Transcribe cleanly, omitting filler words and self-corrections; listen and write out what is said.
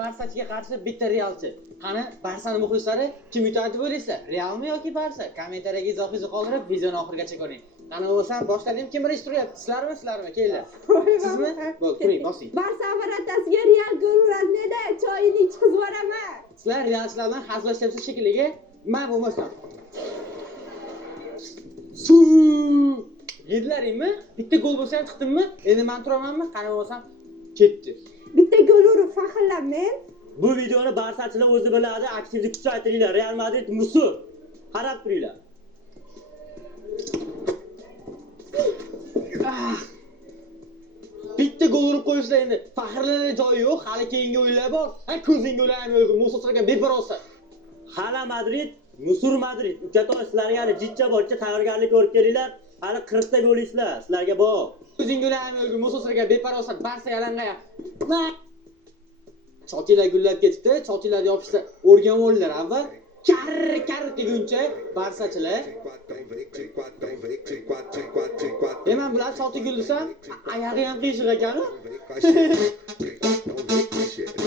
Barsaga qarshi bitta Realchi. Qani, Barsani muxlislari kim yutadi deb o'ylaysizlar? Realmi yoki Barsa? Kommentariyaga izohingizni qoldirib, videoni oxirigacha ko'ring. Qani bo'lsam boshladim. Kim birinchi turyapti? Sizlarmi? Kelinglar. Sizmi? Bo'l, turing, bosing. Barsa avaratasiga Real gol uradida choyini ichib yuboraman. Sizlar Realchilar bilan hazillashyapsiz shekilli. Men bo'lmasam. Yedilaringmi? Bitta gol bo'lsa ham chiqdimmi? Endi men turamanmi? Qani bo'lsam ketdi. Bitta gol urib faxrlanmen. Bu videoni Barsachilar o'zi biladi, aktivni kuchaytiringlar. Real Madrid musur. Qarab turinglar. Bitta gol urib qo'yishlar endi. Faxrlanadigan joyi yo'q, hali keyingi o'yinlar bor. Ha, ko'zingga o'ylayam yo'q. Musosaga bepar olsa. Hala Madrid, musur Madrid. Ukatoy sizlarga hali jitcha borcha tayyorgarlik ko'rib kelinglar. Hali 40 ta go'liysizlar. Sizlarga bor. Ko'zingga o'ylayam yo'q. Musosaga bepar olsa, Barsa yalang'aya. Chotilar gullab ketibdi. Chotilarni yopishsa o'rganib olinglar avval. Kar deguncha Barsachilar. Men bular choti guldisam, oyog'i ham qiyshiq ekan-ku.